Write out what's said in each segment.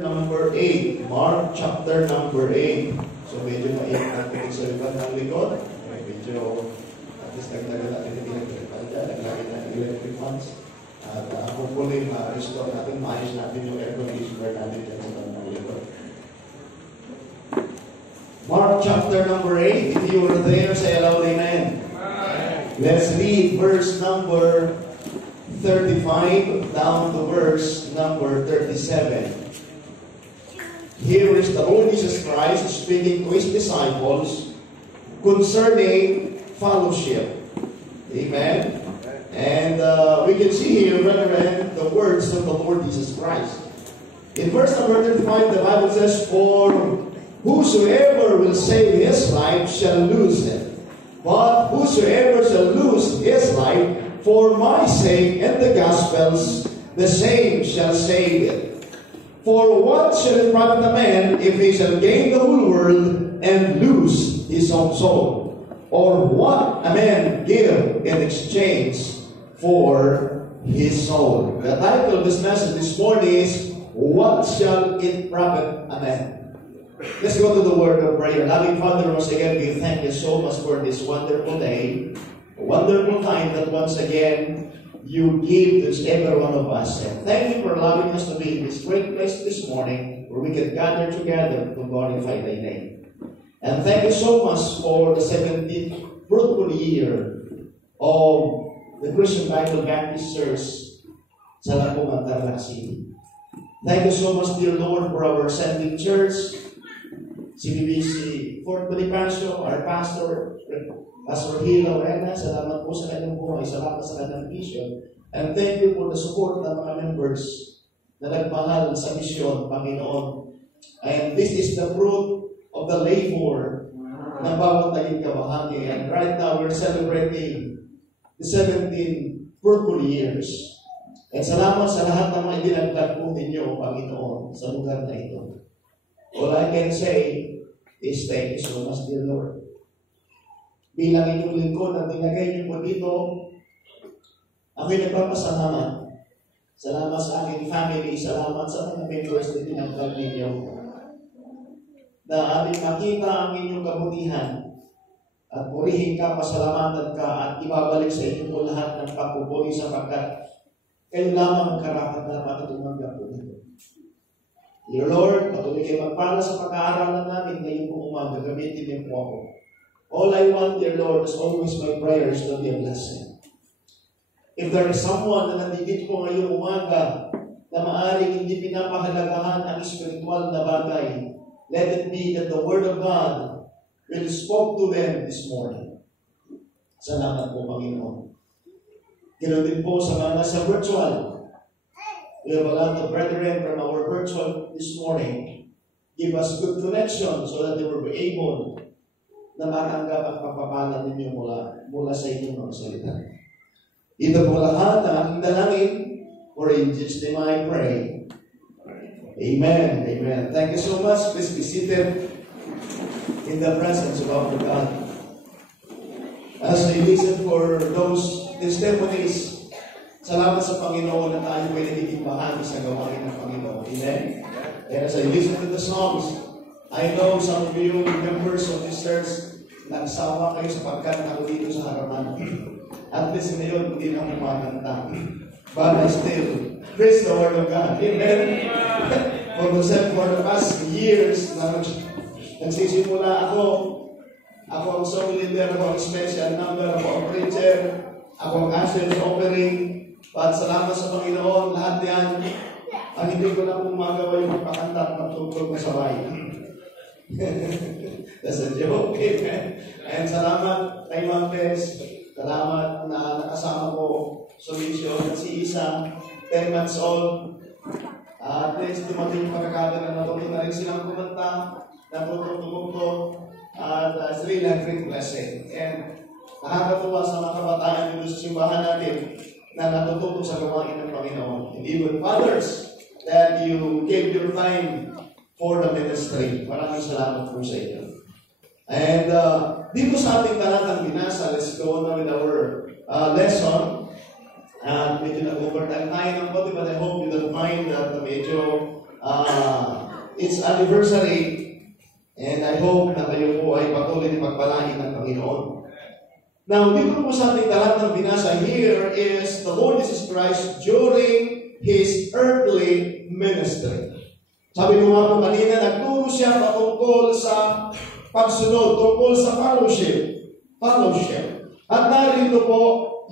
Number 8, Mark chapter number 8. So medyo mainit natin sa iba ng likod. Medyo at least nagtagal natin yung electrical dyan. Naglagay na yung electric ones. At hopefully ma-restore natin, maayos natin yung air conditioner natin dyan sa ng likod. Mark chapter number 8. If you were there, say aloud, amen. Let's read verse number 35 down to verse number 37. Here is the Lord Jesus Christ speaking to His disciples concerning fellowship. Amen. And we can see here, brethren, the words of the Lord Jesus Christ. In verse number 35, the Bible says, "For whosoever will save his life shall lose it. But whosoever shall lose his life for my sake and the gospel's, the same shall save it. For what shall it profit a man if he shall gain the whole world and lose his own soul? Or what a man give in exchange for his soul?" The title of this message this morning is, "What shall it profit a man?" Let's go to the word of prayer. Loving Father, once again, we thank you so much for this wonderful day, a wonderful time that once again you give to every one of us. And thank you for allowing us to be in this great place this morning where we can gather together to glorify thy name. And thank you so much for the 17th fruitful year of the Christian Bible Baptist Church sa Lapungan, Tarlac City. Thank you so much, dear Lord, for our sending church, CBBC Fort Bonifacio, our pastor, Pastor Hilo Rena. Salamat po sa kanyang buhay, salamat sa kanyang vision. And thank you for the support ng mga members na nagmahal sa misyon, Panginoon. And this is the fruit of the labor ng bawat naging kabahagi. And right now, we're celebrating the 17 fruitful years. And salamat sa lahat ng mga idinagdag po ninyo, Panginoon, sa lugar na ito. All I can say is thank you so much, dear Lord. Bilang inyong lingkod at nilagay niyo po dito, ako'y nagpapasalamat. Salamat sa aking family, salamat sa mga members na tinagdag ninyo. Na aming makita ang inyong kabutihan at purihin ka, pasalamatan ka at ibabalik sa inyo po lahat ng pagpupuri sapagkat kayo lamang karapat-dapat at tumanggap po nito. Dear Lord, patuloy kayo magpala sa pag-aaralan namin ngayong po umaga, gamitin niyo po ako. All I want, dear Lord, is always my prayers to be a blessing. If there is someone na nandito po ngayong umaga na maaaring hindi pinapahalagahan ang spiritual na bagay, let it be that the Word of God will spoke to them this morning. Salamat po, Panginoon. Ganoon din po sa mga nasa virtual. We have a lot of brethren from our virtual this morning. Give us good connection so that they will be able na matanggap ang pagpapala ninyo mula sa inyong mga salita. Ito po lahat ang aking dalangin, for in Jesus' name I pray. Amen. Amen. Thank you so much. Please be seated in the presence of our God. As I listen for those testimonies, salamat sa Panginoon na tayo may nagiging bahagi sa gawain ng Panginoon. Amen. And as I listen to the songs, I know some of you members of this church, nagsawa kayo sapagkat ako dito sa harapan. At least ngayon, hindi na kumakanta. But I still praise the Word of God. Amen. For the past years, nagsisimula ako ang song leader, ako ang special number, ako ang preacher, ako ang usher sa offering. But salamat sa Panginoon, lahat yan, ang hindi ko na kung magawa yung magpakanta at magtugtog na sabay. That's a joke. Amen. And salamat kay Ma'am Tess. Salamat na nakasama ko sa mission at si Isa, 10 months old. At least dumating yung pagkakata na natuloy na rin silang kumanta, natutugtog at it's really a great blessing. And nakakatuwa sa mga kabataan dito sa simbahan natin na natutugtog sa gawain ng Panginoon. And even fathers, that you gave your time for the ministry. Maraming salamat po sa inyo. And dito sa ating talatang binasa, let's go on with our lesson. Medyo nag-overtime tayo ng konti, but I hope you don't mind that medyo its anniversary. And I hope na kayo po ay patuloy na magpalain ng Panginoon. Now, dito po sa ating talatang binasa here is the Lord Jesus Christ during His earthly ministry. Sabi ko nga po kanina, nagturo siya patungkol sa pagsunod, tungkol sa fellowship. At narito po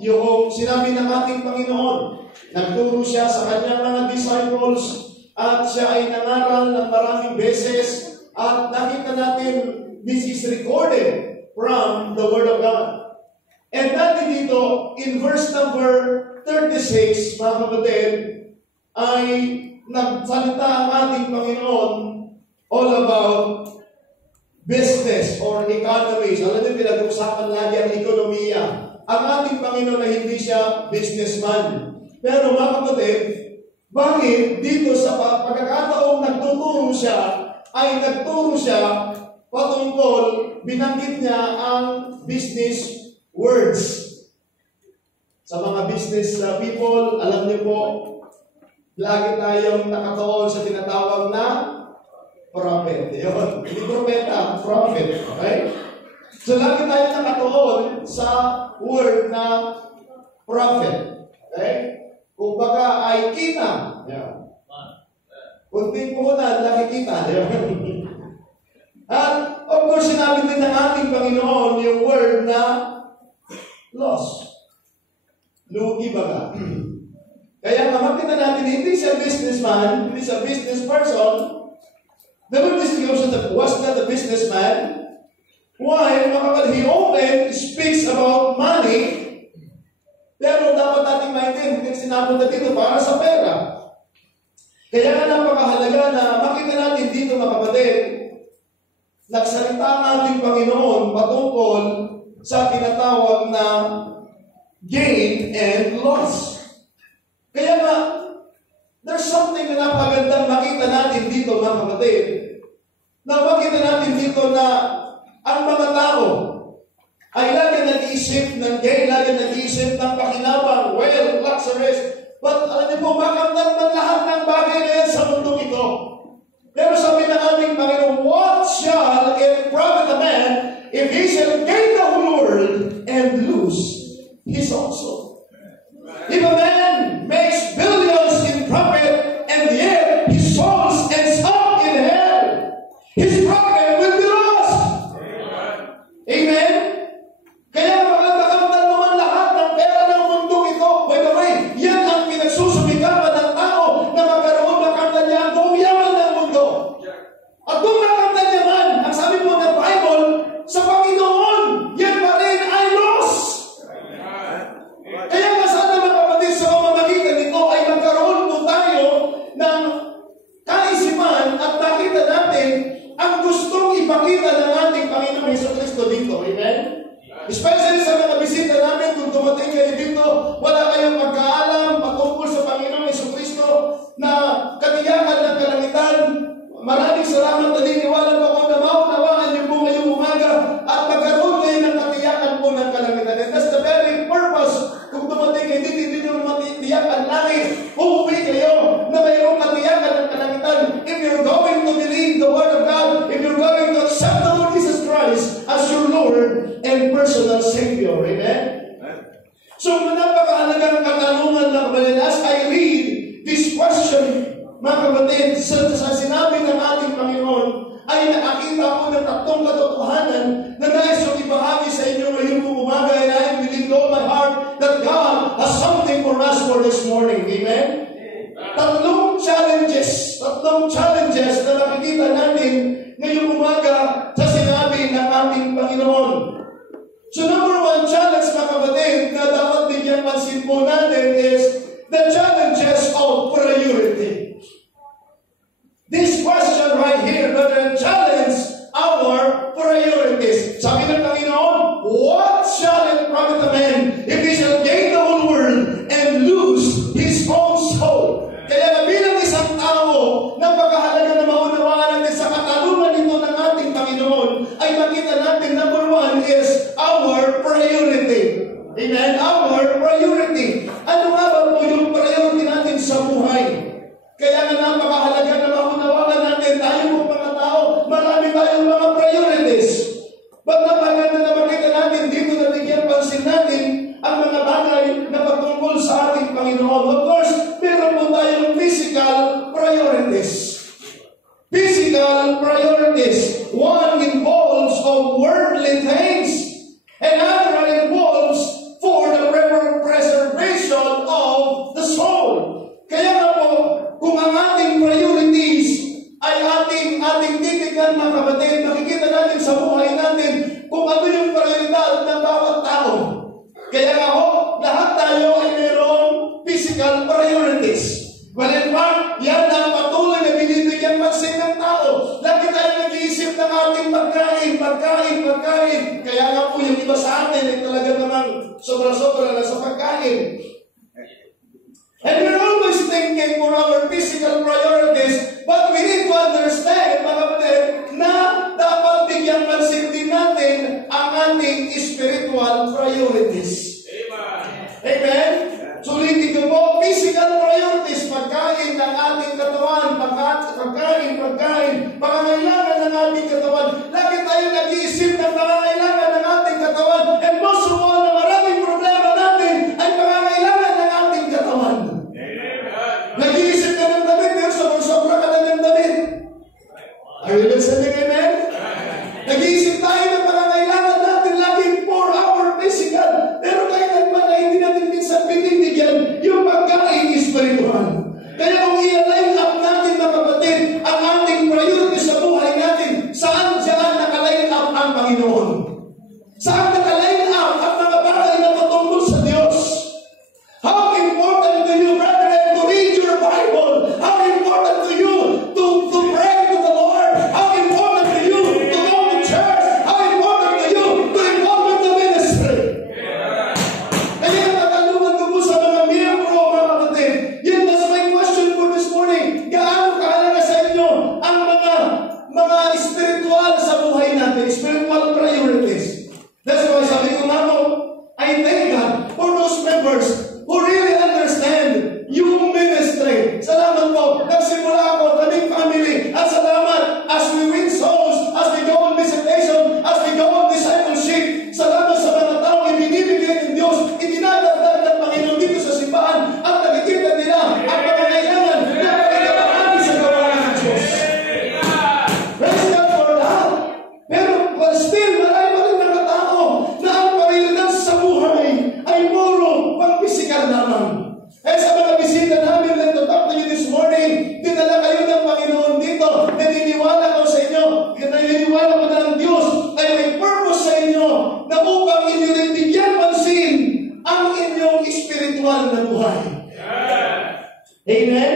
yung sinabi ng ating Panginoon. Nagturo siya sa kanyang mga disciples at siya ay nangaral ng maraming beses. At nakita natin, this is recorded from the Word of God. And dati dito, in verse number 36, mga kapatid, ay nagsalita ang ating Panginoon all about business or economies. Alam niyo, pinag-usapan lagi ang ekonomiya. Ang ating Panginoon na hindi siya businessman. Pero mga kapatid, bakit dito sa pagkakataong nagtuturo siya, ay nagturo siya patungkol, binanggit niya ang business words. Sa mga business people, alam niyo po, lagi tayong nakatuon sa tinatawag na prophet. Yun. Hindi propeta, prophet. Okay? So lagi tayong nakatuon sa word na prophet. Okay? Kung baga ay kita. Yeah. Kunting puhunan, nakikita. At of course, sinabi din ng ating Panginoon yung word na loss. Lugi baga. Kaya makita natin, hindi siya businessman, hindi siya business person. The Lord Jesus was not a businessman. Why? He often speaks about money, pero dapat natin maintindihan, hindi sinapunta dito para sa pera. Kaya nga napakahalaga na makita natin dito, mga kapatid, nagsalita ang ating Panginoon patungkol sa tinatawag na gain and loss. Kaya nga, there's something na napagandang makita natin dito, mga kapatid. Na makita natin dito na ang mga tao ay lagi nag-iisip ng gain, lagi nag-iisip ng pakinabang, wealth, luxuries. But alam niyo po, makamtan man lahat ng bagay na yan sa mundong ito. Pero sabi ng aming Panginoon, what shall it profit a man if he shall gain the whole world and lose his own soul? If a man makes billions in profit and yet his soul ends up in hell, his profit will be lost. Amen? Kaya magandang naman lahat ng pera ng mundong ito. By the way, yan ang pinagsusumikapan ng tao na magkaroon ng kamtanyan kung yaman ng mundo. At kung nakamtanyaman, ang sabi po ng Bible, sa Panginoon, yan pa rin ay loss. Kaya nga sana mga kapatid, sa pamamagitan nito ay magkaroon po tayo ng kaisipan at nakita natin ang gustong ipakita ng ating Panginoon Jesucristo dito. Amen? Especially sa mga bisita namin, kung dumating kayo dito, wala kayong pagkaalam patungkol sa Panginoon Jesucristo na katiyakan ng kalangitan. Maraming salamat na diniwala po ako na maunawaan niyo po ngayong umaga at magkaroon kayo ng katiyakan po ng kalangitan. And that's the very purpose. Kung dumating kayo dito, hindi nyo matiyakan langit, uuwi kayo na mayroong katiyakan ng kalangitan. If you're going to believe the Word of God, if you're going to accept the Lord Jesus Christ as your Lord and personal Savior. Amen? So, napakahalagang katanungan ng kapatid. As I read this question, mga kapatid, sa sinabi ng ating Panginoon, ay nakakita ko ng tatlong katotohanan na nais kong ibahagi sa inyo ngayong umaga, and I believe with all my heart that God has something for us for this morning. Amen? Tatlong challenges na nakikita natin ngayong umaga sa sinabi ng ating Panginoon. So number one challenge, mga kapatid, na dapat bigyan pansin po natin is the challenges of priority. This question right here, brother, challenge our priorities. Sabi ng Panginoon, what shall it profit a man if he shall gain the whole world and lose his own soul? Kaya na bilang isang tao, napakahalaga na maunawaan natin sa katanungan nito ng ating Panginoon, ay makita natin, number one is our priority. Amen? Our priority. Ano nga ba po yung priority natin sa buhay? Kaya na napakahalaga na priorities. One involves of worldly things, and other involves for the preservation of the soul. Kaya nga po, kung ang ating priorities ay ating titignan, mga kapatid, makikita natin sa buhay natin kung ano yung prioridad ng bawat tao. Kaya nga ho, lahat tayo ay mayroong physical priorities. Well, in fact, yan ang patuloy na binibigyan pansin ng tao. Lagi tayo nag-iisip ng ating pagkain. Kaya nga po yung iba sa atin ay talaga namang sobra-sobra na sa pagkain. And we're always thinking for our physical priorities, but we need to understand, mga kapatid, na dapat bigyan pansin din natin ang ating spiritual priorities. Amen? Sulitin ko po, physical priorities, pagkain ng ating katawan, pagkain, pangangailangan ng ating katawan. Lagi tayo nag-iisip ng pangangailangan ng ating katawan. And most of all, na maraming problema natin ay pangangailangan ng ating katawan. Nag-iisip ka ng damit, pero sobra ka na ng damit. Are you listening, amen? Nag-iisip tayo ng pangangailangan natin laging for our physical. Pero kaya naman ay hindi natin minsan binibigyan yung pagkain spiritual. Kaya kung i-align up natin, mga kapatid, ang ating priority sa buhay natin, saan dyan naka-line up ang Panginoon? Saan naka-line up ang mga bagay na patungkol sa Diyos? How important to you, brethren, to read your Bible? How important to you to pray to the Lord? How important to you to go to church? How important to you to involve in the ministry? Kaya katanungan ko po sa mga miyembro, mga kapatid, yun was my question for this morning. Gaano kahalaga sa inyo ang mga spiritual sa buhay natin, spiritual priorities? That's why sabi ko nga po, I thank God for those members who really understand yung ministry. Salamat po. Nagsimula ako, kaming family. At salamat as we win souls, as we go on visitation, as we go on discipleship. Salamat sa mga tao ibinibigay ng Diyos. Itinadagdag ng Panginoon dito sa simbahan at nakikita nila ang pangangailangan na pagkakabahagi sa gawain ng Diyos. Praise God for that. Pero still, marami pa rin mga tao na ang prioridad sa buhay ay puro pang-physical naman. Eh sa mga bisita namin na to talk to you this morning, dinala kayo ng Panginoon dito. Naniniwala ko sa inyo, naniniwala ko na ang Diyos ay may purpose sa inyo na upang inyo rin bigyan pansin ang inyong spiritual na buhay. Amen?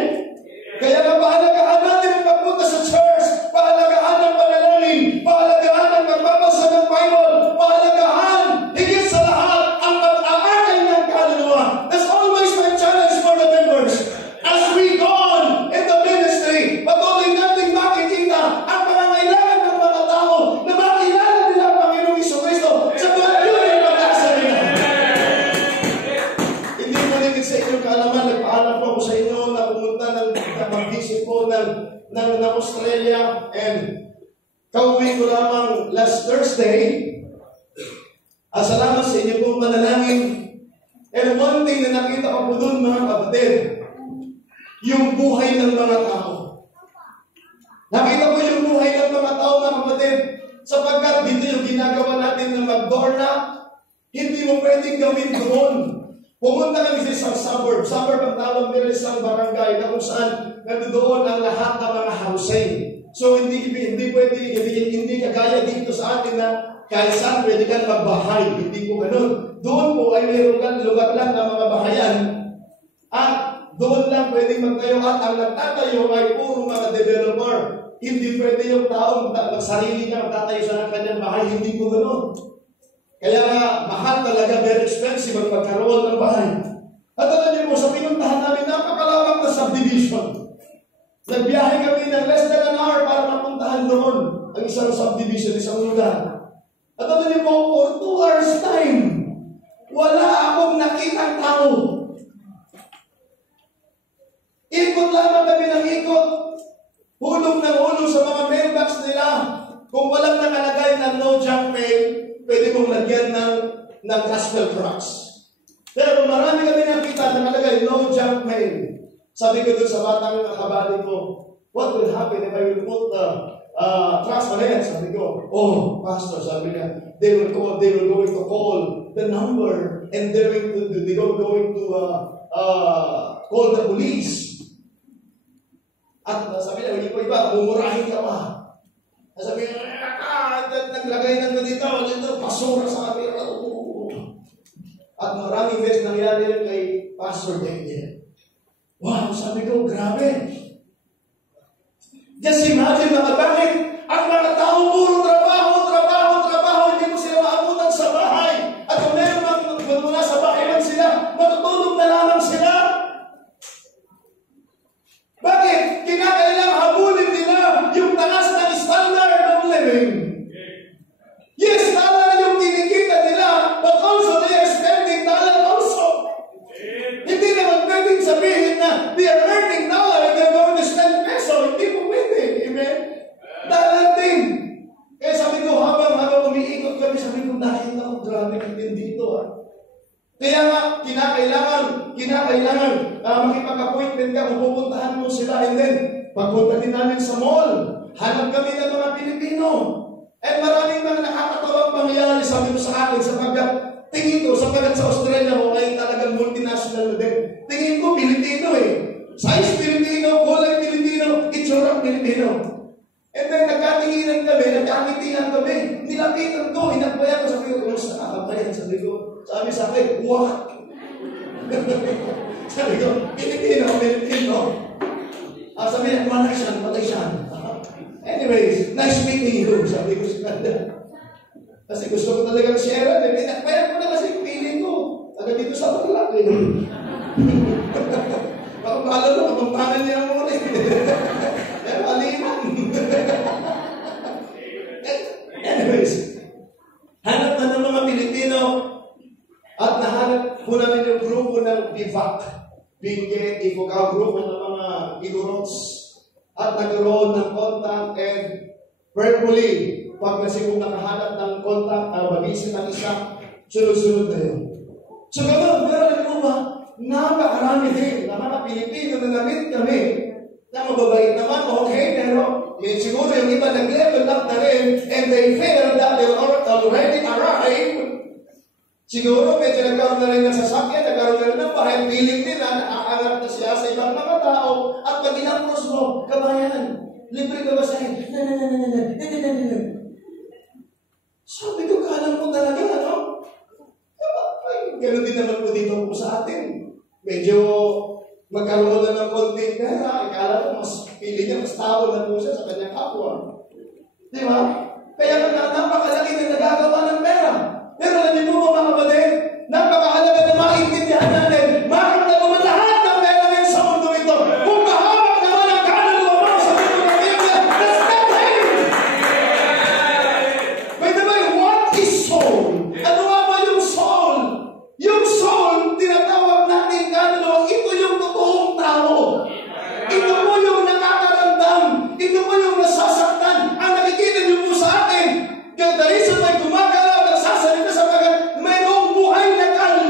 Kaya nga pahalagahan natin ang pagpunta sa church, pahalagahan ng panalangin, pahalagahan ng pagbabasa ng Bible, pahalagahan higit sa lahat ang pag-aaral ng kaluluwa. That's always my challenge for the members. As we go on in the ministry, patuloy natin makikita ang pangangailangan ng mga tao na makilala nila ang Panginoong Jesucristo sa buhay ng pag-asa nila. Hindi ko rin sa inyong kaalaman, nagpaalam po ako sa inyo na pumunta ng mag-visit po ng Australia, and kauwi ko lamang last Thursday. Salamat sa inyo pong manalangin. And one thing na nakita ko po doon, mga kapatid, yung buhay ng mga tao. Nakita ko yung buhay ng mga tao, mga kapatid, sapagkat dito yung ginagawa natin na mag-doorknock, hindi mo pwedeng gawin doon. Pumunta kami sa isang suburb ang tawag nila isang barangay na kung saan nandoon ang lahat ng mga housing. So hindi pwede, hindi kagaya dito sa atin na kahit saan pwede kang magbahay. Hindi po ganun. Doon po ay mayroon lugar lang ng mga bahayan at doon lang pwedeng magtayo, at ang nagtatayo ay puro mga developer. Hindi pwede yung taong sarili niya magtatayo sa kanyang bahay. Hindi po ganun. Kaya mahal talaga, very expensive ang pagkaroon ng bahay. At alam niyo po, sa pinuntahan namin, napakalawak na subdivision. Nagbiyahe kami ng less than an hour para mapuntahan doon ang isang subdivision, isang lugar. At alam niyo po, for 2 hours time, wala akong nakitang tao. Ikot lamang kami ng ikot. Hulog ng hulog sa mga mailbox nila. Kung walang nakalagay na no junk mail, pwede mong lagyan ng gospel trucks. Pero marami kami nakita na nakalagay no junk mail. Sabi ko doon sa batang nakabali ko, What will happen if I will put the trust on it? Sabi ko, oh, Pastor, sabi niya, they will going to call the number and they're going to call the police. At sabi niya, hindi ko iba, mumurahin ka pa. Sabi niya, naglagay na dito, pasura sa amin. At maraming beses nangyari yun kay Pastor Daniel. Wow, sabi ko, grabe. Just imagine mga bakit ang mga tao puro trabaho, hindi mo sila maabutan sa bahay. At kung meron mula sa bahay man sila, matutulog na lamang sila. Bakit? Kinakailang habulin nila yung taas ng standard of living. Yes, dollar yung kinikita nila, but also they are spending dollar also. Hindi naman pwedeng sabihin na they are earning dollar and they're going to spend peso. Hindi po pwede. Amen? Dollar din. Kaya sabi ko, habang umiikot kami, sabi ko, nakita ko, grabe din dito. Kaya nga, kinakailangan makipag-appointment ka kung pupuntahan mo sila. And then, pagpunta din namin sa mall, hanap kami ng mga Pilipino. At maraming mga nakakatawang pangyayari, sabi ko sa akin, sapagkat tingin ko, sapagkat sa Australia ko, ngayon talagang multinational na din. Tingin ko, Pilipino eh. Size Pilipino, kulay Pilipino, itsurang Pilipino. And then, nagkatinginan kami, nagkakitihan kami. Nilapitan ko, inagbayan ko, sabi ko, kung saan nakakabayan? Sabi sa akin, what? Sabi ko, Pilipino. Sabi niya, Malaysian. Anyways, nice meeting you, sabi ko sa kanya. Kasi gusto ko talagang share, pinakbayan ko na kasi piling ko. Taga dito sa Tarlac. Parang pala na, kapampangan niya muna. Pero aliman. Anyways, hanap na ng mga Pilipino at nahanap po namin yung grupo ng BIVAC, Benguet, Ifugao, grupo ng mga Igorots. At nagkaroon ng contact and prayerfully, pag nasigong nakahanap ng contact, mag-isip ng isa, sunod-sunod na yun. So gano'n, pero alam mo ba, napakarami din na mga Pilipino na na-meet kami, na mababait naman, okay, pero siguro yung iba nag-level up na rin, and they feel that they already arrived. Siguro medyo nagkaroon na rin ng sasakyan, nagkaroon na rin ng bahay, feeling nila, nakakarap na siya sa ibang mga tao, at pag inapros mo, kabayan, libre ka ba sa'yo? Sabi ko, kalang mo talaga, ano? Gano'n din naman po dito po sa atin. Medyo magkaroon na ng konting pera, ikala ko, mas pili niya, mas tao na po siya sa kanyang kapwa. Di ba? Kaya napakalaki na nagagawa ng pera. Pero alam niyo po mga kapatid, napakahalaga na maintindihan natin, bakit na naman lahat ng pera ngayon sa mundo ito? Kung mahawak naman ang kaluluwa mo sa mundo ng Biblia, that's nothing! By the way, what is soul? Ano nga ba yung soul? Yung soul, tinatawag natin kaluluwa, ito yung totoong tao. Ito po yung nakakaramdam. Ito po yung nasasaktan. Ang nakikita niyo po sa akin, the reason why gumagalaw, nagsasalita sa pagkat mayroong buhay na kaluluwa.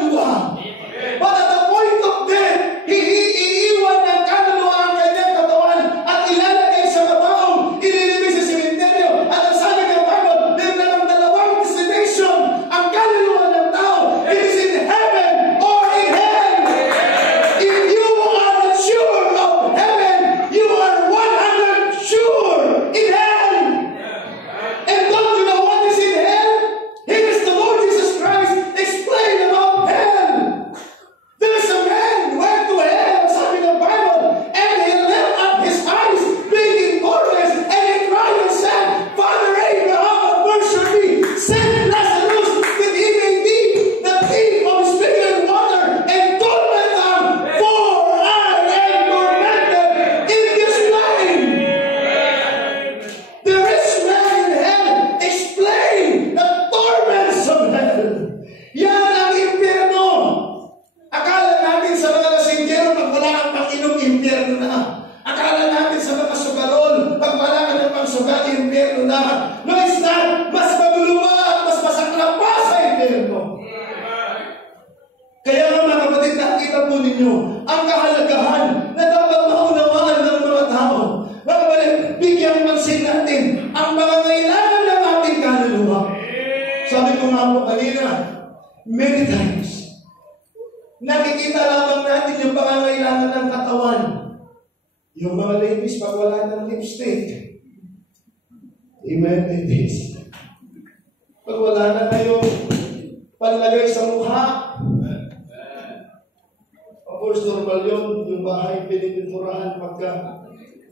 bigyan pansin natin ang pangangailangan ng ating kaluluwa. Sabi ko nga po kanina, many times, nakikita lamang natin yung pangangailangan ng katawan. Yung mga ladies, pag wala ng lipstick, amen, ladies. Pag wala na kayong panlagay sa mukha, of course, normal yun, yung bahay pinipinturahan pagka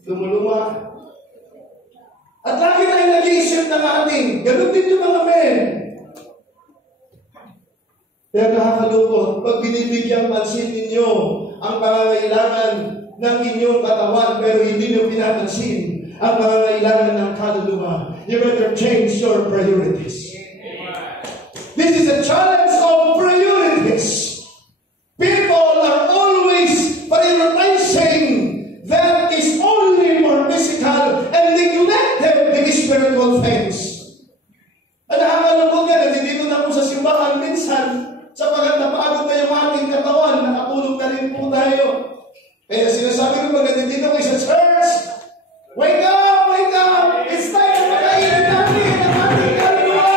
lumuluma. At lagi tayong nag-iisip ng ating, ganun din yung mga men. Kaya nakakalungkot, pag binibigyan pansin ninyo ang pangangailangan ng inyong katawan, pero hindi nyo pinapansin ang pangangailangan ng kaluluwa, you better change your priorities. This is a challenge of priorities. People are always prioritizing that is only for physical and neglected the spiritual things. At nakakalungkot nga, nandito na po sa simbahan minsan, sapagat napagod na yung ating katawan, nakatulog na rin po tayo. Kaya sinasabi ko pag nandito kayo sa church, wake up! Wake up! It's time to pakainin natin ang ating kaluluwa!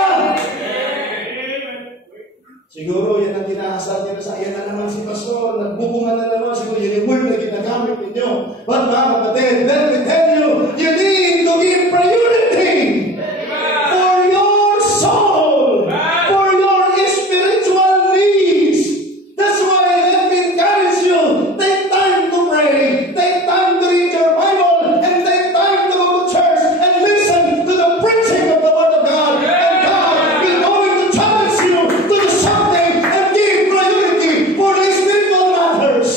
Siguro yan ang kinahasal niya sa ayan na naman si Pastor, nagbubunga na naman siguro yun yung word na ginagamit ninyo. But mga kapatid, let me tell you, you need to give priority for your soul, for your spiritual needs. That's why let me encourage you, take time to pray, take time to read your Bible, and take time to go to church and listen to the preaching of the Word of God. And God is going to challenge you to do something and give priority for the spiritual matters.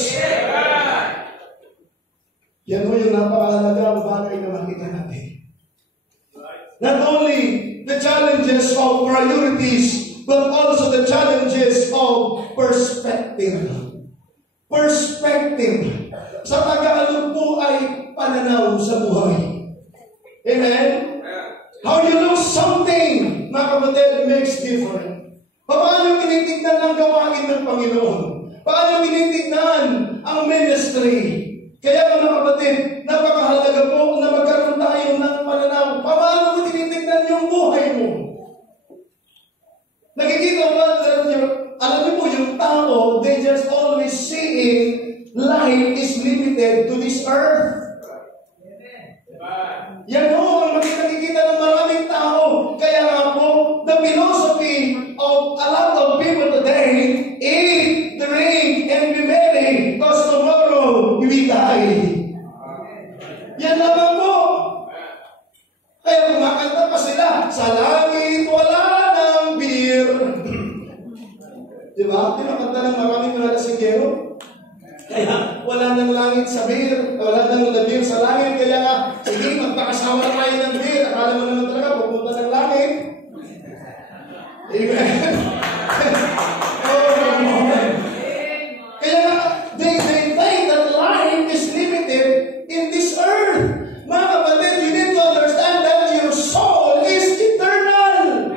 Yan mo yung napakahalagang bagay na makita natin. Not only the challenges of priorities, but also the challenges of perspective. Perspective. Sa Tagalog po ay pananaw sa buhay. Amen? How you look something, mga kapatid, makes different. Paano tinitignan ang gawain ng Panginoon? Paano tinitignan ang ministry? Kaya mga kapatid, napakahalaga po na magkaroon tayo ng pananaw. Paano mo tinitignan yung buhay mo? Nakikita mo, alam niyo po, yung tao, they just always seeing life is limited to this earth. Yan po, ang nakikita ng maraming tao. Kaya nga po, the philosophy of a lot of people today, eat, drink, and be merry, because tomorrow we die. Yan naman po. Kaya kumakanta pa sila, sa langit wala ng beer. Diba? Pinakanta ng maraming mga lasinggero. Kaya wala ng langit sa beer, wala ng beer sa langit. Kaya nga, sige, magpakasawa tayo ng beer. Akala mo naman talaga, pupunta ng langit. Amen. Kaya nga, they think that life is limited in this earth. Mga kapatid, you need to understand that your soul is eternal.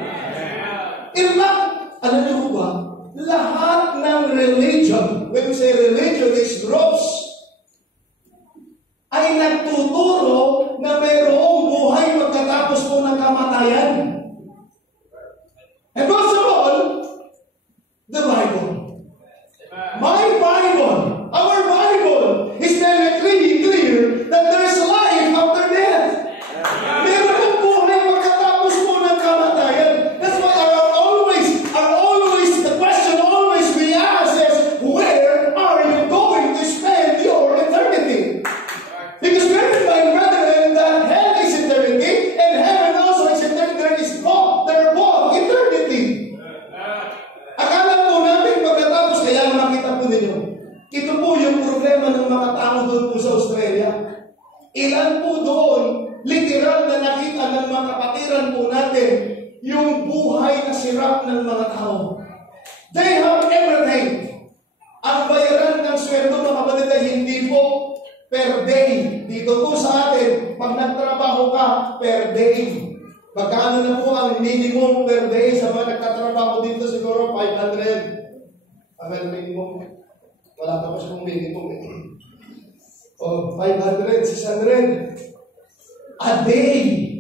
In fact, alam niyo ba, lahat ng religion, when we say religion is groups, ay nagtuturo na mayroong buhay pagkatapos po ng kamatayan. And most of all, the Bible. My Bible, our Bible, is very clear that there is life after death. Mayroong buhay pagkatapos po ng kamatayan. That's why the question always we ask is, where are you going to spend your eternity? Because we're my brethren that hell is eternity and heaven also is eternity. They're both eternity. Akala po natin pagkatapos, kaya makita po ninyo, ito po yung problema ng mga tao doon po sa Australia. Ilan po doon, literal na nakita ng mga kapatiran po natin, yung buhay na sirap ng mga tao. They have everything. Ang bayaran ng sweldo ng kapatid ay hindi po per day. Dito po sa atin, pag nagtrabaho ka, per day. Magkano na po ang minimum per day sa mga nagtatrabaho dito? Siguro 500. Ang minimum. Wala pa siya kung minimum. O, 500, 600. a day.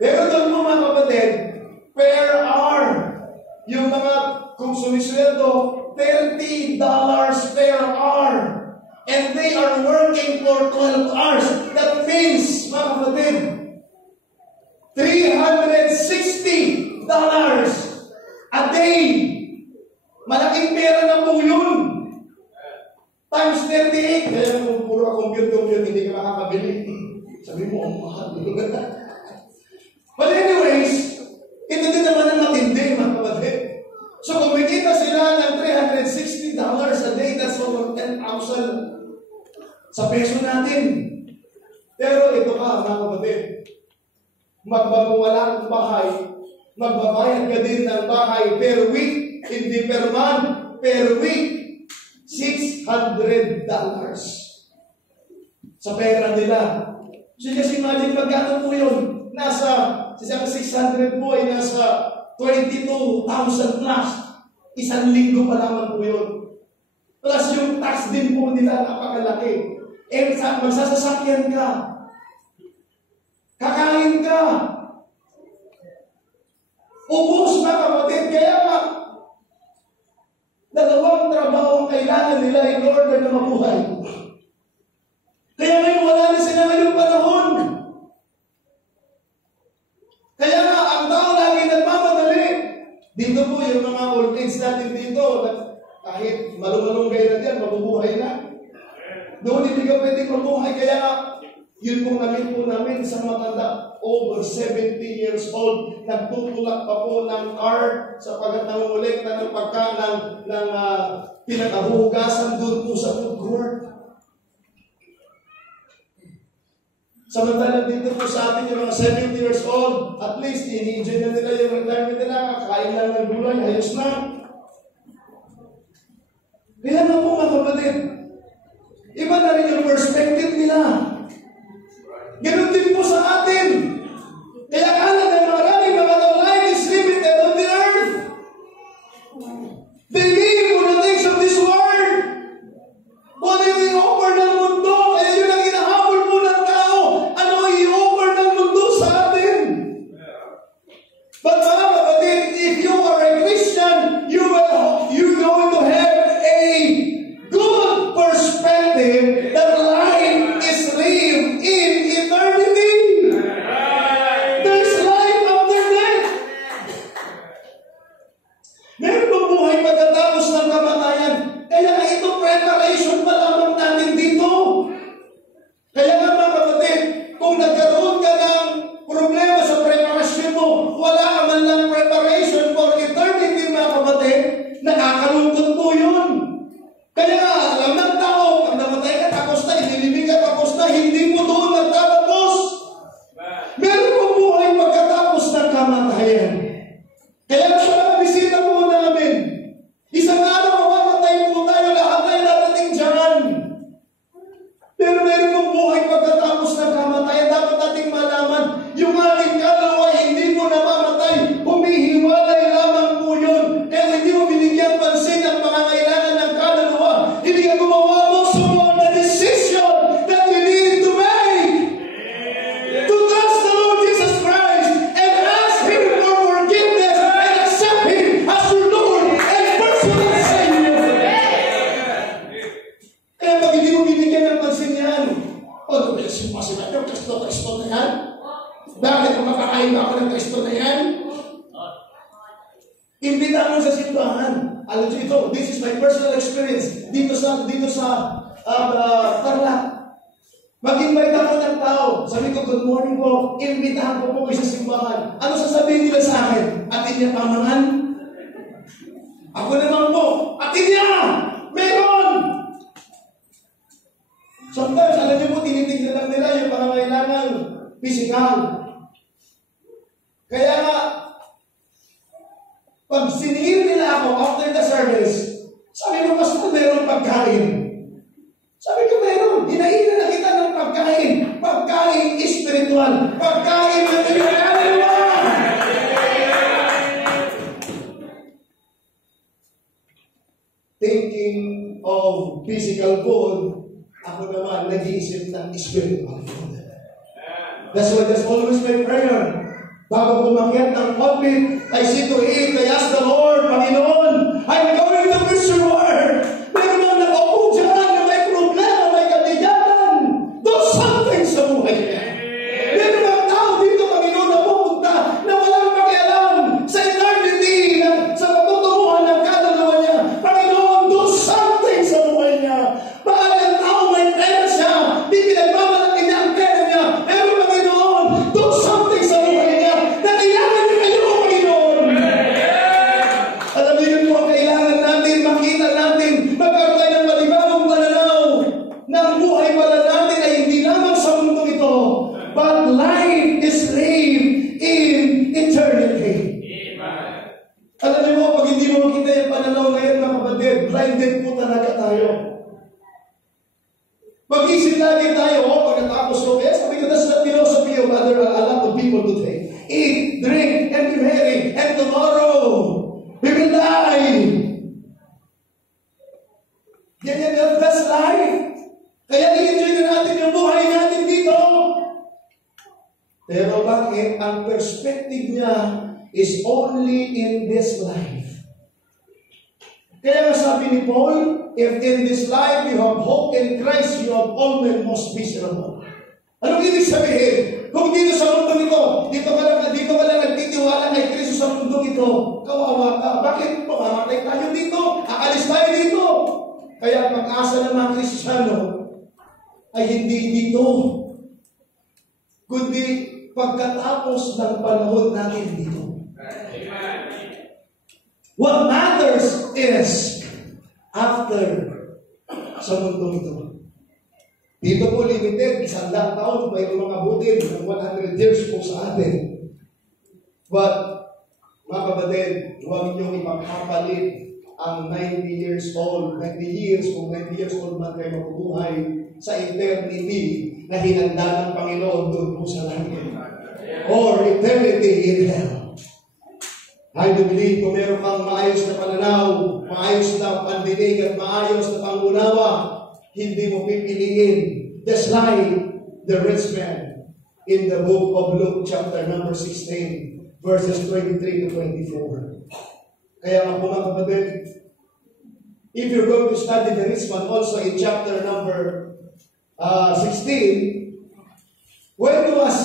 Pero doon mo mga kapatid, per hour. Yung mga kung sumisweldo, $30 per hour. And they are working for 12 hours. That means, mga kapatid, $360 a day. Malaking pera na po yun. Times 38. Kaya kung puro compute, hindi ka makakabili. Sabi mo, ang mahal. But anyways, ito din naman ang matindi, mga kapatid. So kung makita sila ng $360 a day, that's over 10,000 sa peso natin. Pero ito ka, mga kapatid. Magbabawalan ng bahay, magbabayad ka din ng bahay per week, hindi per month, per week. $600 sa pera nila. So just imagine magkano po yun? Nasa 600 po ay nasa 22,000 plus. Isang linggo pa lamang po yun. Plus yung tax din po nila napakalaki. Eh, magsasasakyan ka. Kakain ka. Ubus na kapatid. Kaya nga, dalawang trabaho ang kailangan nila in order na mabuhay. Kaya ngayon wala na sila ngayong panahon. Kaya nga, ang tao lagi nagmamadali. Dito po yung mga old age natin dito, kahit malungalunggay na dyan, mabubuhay na. Doon hindi ka pwedeng mabuhay. Kaya nga, yun pong namin po namin sa matanda, over 70 years old, nagtutulak pa po ng card sapagat nangungulekta ng pagkain ng pinakahugasan doon po sa food court. Samantalang dito po sa atin yung mga 70 years old, at least ini-enjoy na nila yung retirement nila, kakain lang ng gulay, ayos na. Kaya nga po mga kapatid, iba na rin yung perspective nila. Ganun din po sa atin. Kaya kala ng maraming mga tao, life is limited on the earth. They live for the things of this world. What do you offer ng mundo? Kaya yun ang inahabol po ng tao. Ano ang i-offer ng mundo sa atin? But mga kapatid, if you are a Christian, you're going to have a good perspective that life is lived in eternity. There's life after death. Meron pong buhay pagkatapos ng kamatayan. Kaya nga ito preparation pa lamang natin dito. Kaya nga mga kapatid, kung nagkaroon ka ng problema sa preparasyon mo, wala ka man lang preparation for eternity mga kapatid, nakakalungkot po yun. Kaya nga, alam ng tao, pag namatay ka, tapos na, inilibing ka, tapos na, hindi mo doon nagtatapos. Meron pong buhay pagkatapos ng kamatayan. Kaya nga sa bisita po namin, isang araw mamamatay po tayo, lahat tayo narating dyan. Pero meron pong buhay pagkatapos ng kamatayan. Dapat nating malaman, yung ating kaluluwa hindi mo namamatay, humihiwalay lamang po yun. Kaya hindi mo binigyan pansin ang pangangailangan ng kaluluwa. Hindi ka gumawa mo the decision that you need to make. To trust the Lord Jesus Christ and ask Him for forgiveness and accept Him as your Lord and personal Savior. Kaya pag hindi mo binigyan ng pansin yan, ano ba yung simpa-simpa yung Kristo na yan? Bakit kumakain ba ako ng Kristo na yan? Imbita mo sa simbahan. Alam nyo ito, this is my personal experience dito sa Tarlac. Mag-invite ako ng tao. Sabi ko, good morning po. Imbitahan ko po kayo sa simbahan. Ano sasabihin nila sa akin? Atin niya pamangan? Ako naman po, atin niya! Meron! Sometimes, alam niyo po, tinitignan lang nila yung pangangailangan physical. Kaya nga, pag sinihir nila ako after the service, sabi ko, Pastor, meron pagkain. Sabi ko, meron. Hinahinan na kita ng pagkain. Pagkain spiritual. Pagkain ng iyong kaluluwa. Thinking of physical food, ako naman nag-iisip ng spiritual food. That's why there's always my prayer. Bago pumakyat ng pulpit, I see to it, I ask the Lord, Panginoon, I'm going to preach your word. Meron mga nakaupo dyan na may problema, may kabigatan. Do something sa buhay niya. Meron mga tao dito, Panginoon, na pupunta na walang pakialam sa eternity, sa patutunguhan ng kaluluwa niya. Panginoon, do something sa buhay niya. Baka ang tao may pera siya, di pinagmamalaki niya ang pera niya. Pero Panginoon, do something sa buhay niya. Na kailangan niya kayo, Panginoon. Alam niyo po, kailangan natin makita natin, magkaroon tayo ng malibawang pananaw na ang buhay pala natin ay hindi lamang sa mundo ito, but life is lived in eternity. Alam niyo po, pag hindi mo makita yung pananaw na yan, mga kapatid, blinded po talaga tayo. Mag-isip lagi tayo, pagkatapos ko, kaya sabi ko, that's the philosophy of a lot of people today. Eat, drink, and be merry, and tomorrow, we will die. That's life. Kaya i-enjoy na natin yung buhay natin dito. Pero bakit? Ang perspective niya is only in this life. Kaya nga sabi ni Paul, if in this life you have hope in Christ, you have almost miserable. Anong ibig sabihin? Kung dito sa mundo ito, dito ka lang nagtitiwala kay Kristo sa mundo ito, kawawa ka. Bakit? Mamamatay tayo dito. Aalis tayo dito. Kaya ang pag-asa ng mga Kristiyano ay hindi dito, kundi pagkatapos ng panahon natin dito. What matters is after sa mundo ito. Dito po limited, 100 taon, mayroong mga butil ng 100 years po sa atin. But, mga kapatid, huwag niyong ipagkapalit ang 90 years old, 90 years, kung 90 years old man kayo mabubuhay sa eternity na hinanda ng Panginoon doon po sa langit. Or eternity in hell. I do believe kung meron kang maayos na pananaw, maayos na pandinig at maayos na pangunawa, hindi mo pipiliin. Just like the rich man in the book of Luke chapter number 16, verses 23 to 24. Kaya nga po mga kapatid, if you're going to study the rich man also in chapter number 16, when was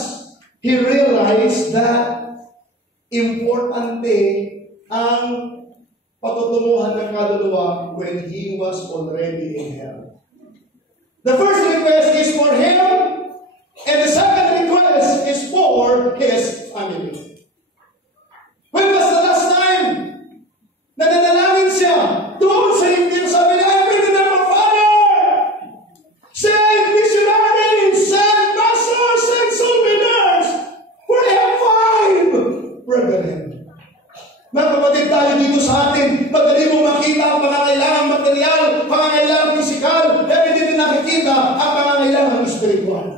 he realized that importante ang patutunguhan ng kaluluwa when he was already in hell. The first request is for him, and the second request is for his family. When was the last time na nanalangin siya doon sa impyerno? Sabi niya, I pray to them, Father, send missionaries, send pastors, send soul winners, for I have 5 brethren. Mga kapatid, tayo dito sa atin, pagdali mo makita ang pangangailangang material, pangangailangang pisikal, pero hindi din nakikita ang pangangailangang spiritual.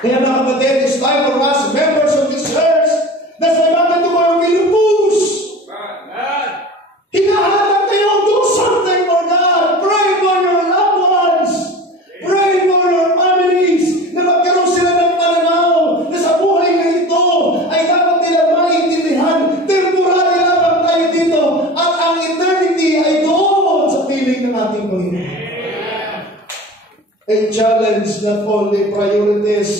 Kaya mga kapatid, it's time for us, members of this church, that's why bakit ito kayo pinupus. Hinahanap kayo, do something for God. Pray for your loved ones. Pray for your families, na magkaroon sila ng pananaw, na sa buhay na ito, ay dapat nila maintindihan. Temporary lamang tayo dito, at ang eternity ay doon sa piling ng ating Panginoon. A challenge not only priorities,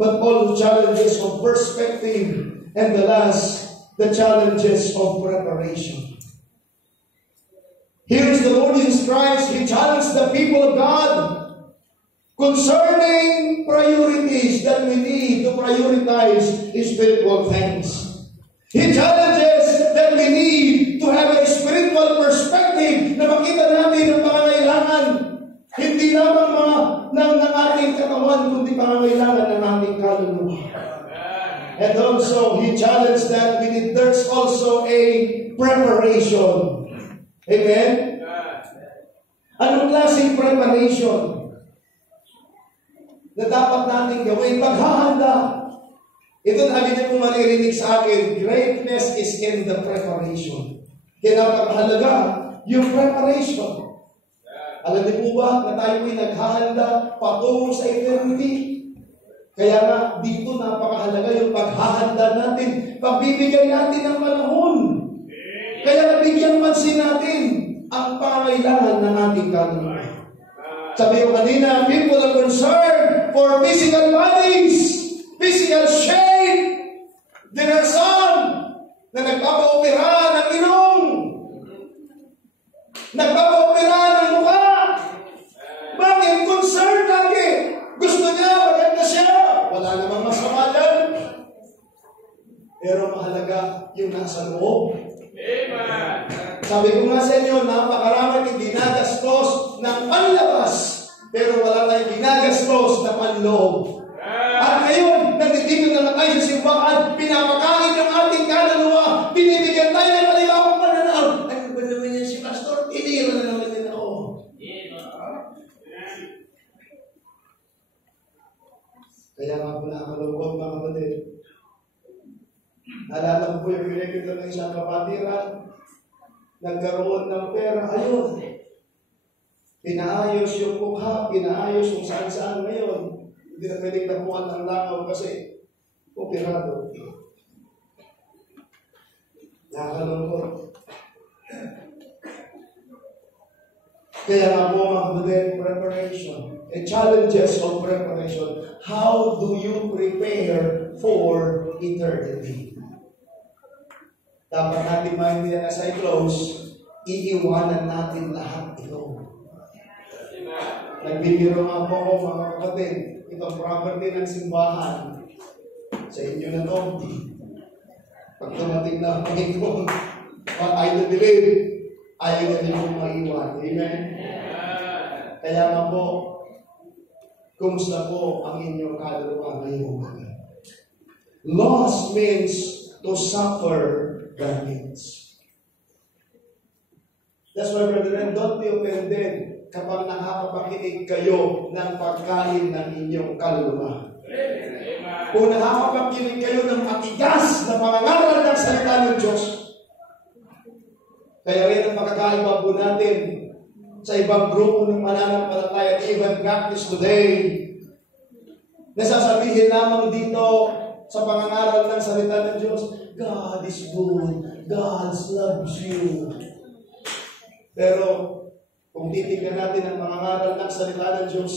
but also challenges of perspective, and the last, the challenges of preparation. Here is the Lord Jesus Christ. He challenged the people of God concerning priorities that we need to prioritize spiritual things. He challenges that we need to have a spiritual perspective na makita natin ang pangangailangan, hindi lamang ng ating katawan, kundi pangangailangan ng ating kaluluwa. And also, He challenged that there's also a preparation. Amen? Anong klaseng preparation na dapat natin gawin? Paghahanda. Ito na agad niyo kung maririnig sa akin, greatness is in the preparation. Kaya napakahalaga yung preparation. Alam niyo po ba na tayo ay naghahanda patungo sa eternity? Kaya nga, dito napakahalaga yung paghahanda natin, pagbibigay natin ng panahon. Kaya nabigyan pansin natin ang pangailangan ng ating kaluluwa. Sabi ko kanina, people are concerned for physical bodies, physical shape. There are some na nagpapaopera ng ilong, nagpapaopera ng mukha. Bakit? Concerned lagi. Gusto niya, maganda siya. Wala namang masama dyan. Pero mahalaga yung nasa loob. Amen. Sabi ko nga sa inyo, napakaraming ginagastos ng panlabas, pero wala tayong ginagastos na panloob. At ngayon, nagtitigil na tayo sa simbahan, pinapakain ng ating kaluluwa, binibigyan tayo ng malibawang pananaw. Ay, ba naman yan si Pastor? Iniiwan na naman yan ako. Kaya nga po nakakalungkot mga kapatid. Naalala ko po yung pinagkita ng isang kapatiran, nagkaroon ng pera, ayun. Pinaayos yung mukha, pinaayos kung saan-saan ngayon. Hindi na pwedeng nakuha ng langaw kasi operado. Nakakalungkot. Kaya nga po mga kapatid, preparation. Challenges of preparation. How do you prepare for eternity? Dapat natin maintindihan as I close, iiwanan natin lahat ito. Nagbibiro nga po ako mga kapatid, itong property ng simbahan, sa inyo na to. Pag tumating na ang Panginoon, what I do believe, ayaw na niyo maiwan. Amen? Kaya nga po, kumusta po ang inyong kaluluwa ngayon? Loss means to suffer damage. That's why, brethren, don't be offended kapag nakakapakinig kayo ng pagkain ng inyong kaluluwa. Kung nakakapakinig kayo ng matigas na pangangaral ng salita ng Diyos. Kaya rin ang makakaiba po natin sa ibang grupo ng mananampalataya, even practice today. Nasasabihin lamang dito sa pangangaral ng salita ng Diyos, God is good, God loves you. Pero kung titignan natin ang pangangaral ng salita ng Diyos,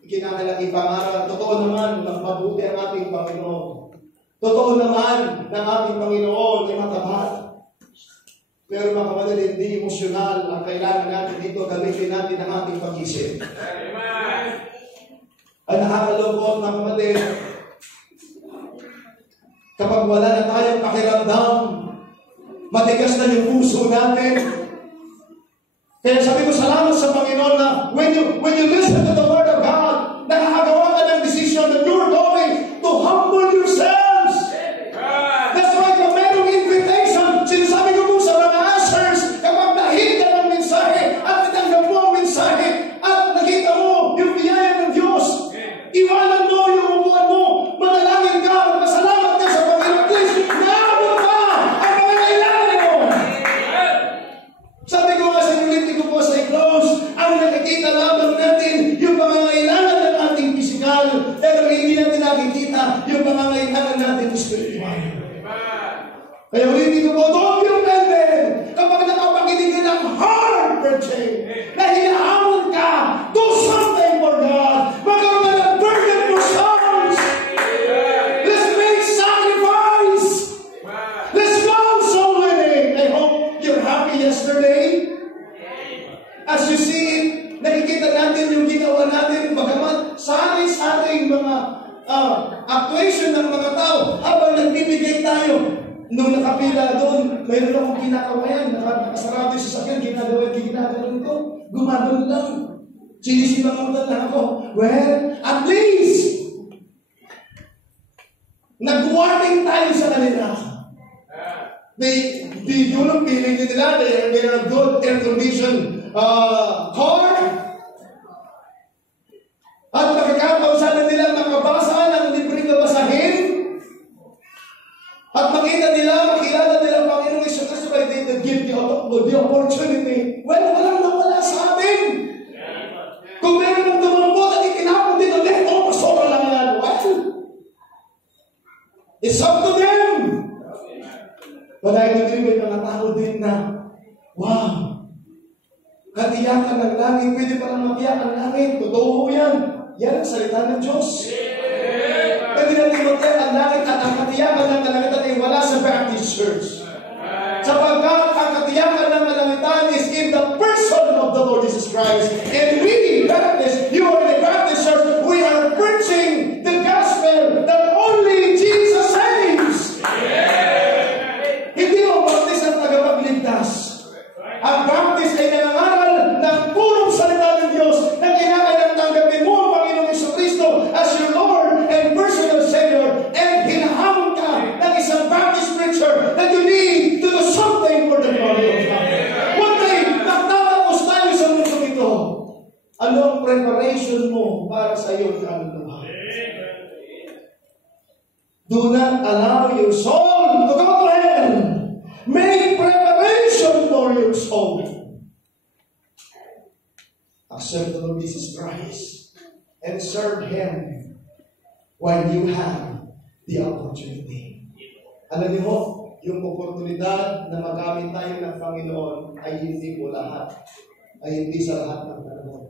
ikinakailangan ipangaral, totoo naman, magpabuti ang ating Panginoon. Totoo naman ng ating Panginoon ay matapat. Pero mga kapatid, hindi emosyonal ang kailangan natin dito. Gamitin natin ang ating pag-isip. Ang nakakalungkot mga kapatid, kapag wala na tayong pakiramdam, matigas na yung puso natin. Kaya sabi ko, salamat sa Panginoon na when you listen to the Word of God, nakakagawa ka ng decision that you're going to humble yourselves. That's why kung merong invitation, sinasabi ko po sa mga ushers, kapag nahid ka ng mensahe at natanggap mo ang mensahe at nakita mo yung biyaya ng Diyos, iwanan mo yung upuan mo, manalangin ka, masalamat ka sa Panginoon. Please, naabot ka ang mga kailangan mo. Sabi ko nga, sinulitin ko po sa i-close, ang nakikita lamang natin yung pangangailangan ng ating pisikal, pero hindi natin nakikita yung pangangailangan natin spiritual. Kaya ulitin ko po, don't be offended kapag nakapakinig ka ng hard preaching na hinahamon ka, do something for God. Magkaroon ka ng burden for souls. Let's make sacrifice. Let's go soul winning. I hope you're happy yesterday. As you see it, nakikita natin yung ginawa natin, bagamat sanay sa ating mga actuation ng mga tao habang nagbibigay tayo. Nung nakapila doon, mayroon akong kinakawayan, nakasarado sa sakyan, ginagawa ko, gumagano lang. Sinisimangutan lang ako. Well, at least, nag-warning tayo sa kanila. Yun ang feeling nila, they are good air-conditioned car. At nakakataon sana nila makabasa ng libreng babasahin. At makita nila, makilala nila ang Panginoong Yesus Cristo, but they give the opportunity. Well, walang nawala sa atin. Kung meron ng tumulong at ikinapon dito, let all so It's up to them. But I agree with mga tao din na, wow, katiyakan ng langit, pwede palang matiyak ang langit. Totoo yan. Yan ang salita ng Diyos. Pwede natin matiyak ang langit at ang katiyakan ng kalangitan ay wala sa Baptist Church. Sapagkat ang katiyakan ng kalangitan is in the person of the Lord Jesus Christ. And we, Baptists, you are in the Baptist Church, we are preaching the gospel that only Jesus saves. Hindi ang Baptist ang tagapagligtas. Ang Baptist ay nangangaral ng purong salita ng Diyos na kailangan tanggapin mo ang Panginoong Jesucristo as your Lord and personal Savior, and hinahamon ka ng isang Baptist preacher that you need to do something for the glory of God. One day, magtatapos tayo sa mundo ito. Ano ang preparation mo para sa iyong kaluluwa? Do not allow your soul to go to hell. Make preparation for your soul. Accept the Lord Jesus Christ and serve Him while you have the opportunity. Alam niyo ho, yung oportunidad na magamit tayo ng Panginoon ay hindi po lahat. Ay hindi sa lahat ng panahon.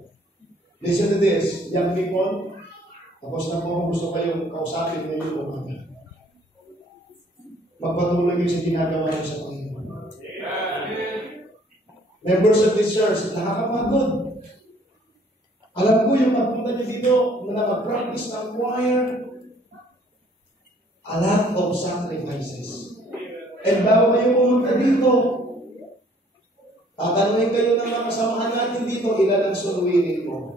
Listen to this, young people. Tapos na po kung gusto kayong kausapin ngayon umaga. Magpatuloy kayo sa ginagawa niyo sa Panginoon. Members of this church, nakakapagod. Alam ko yung magpunta niyo dito na mag-practice ng choir, a lot of sacrifices. And bago kayo pumunta dito, tatanungin kayo ng mga kasamahan natin dito, ilan ang suluinin mo.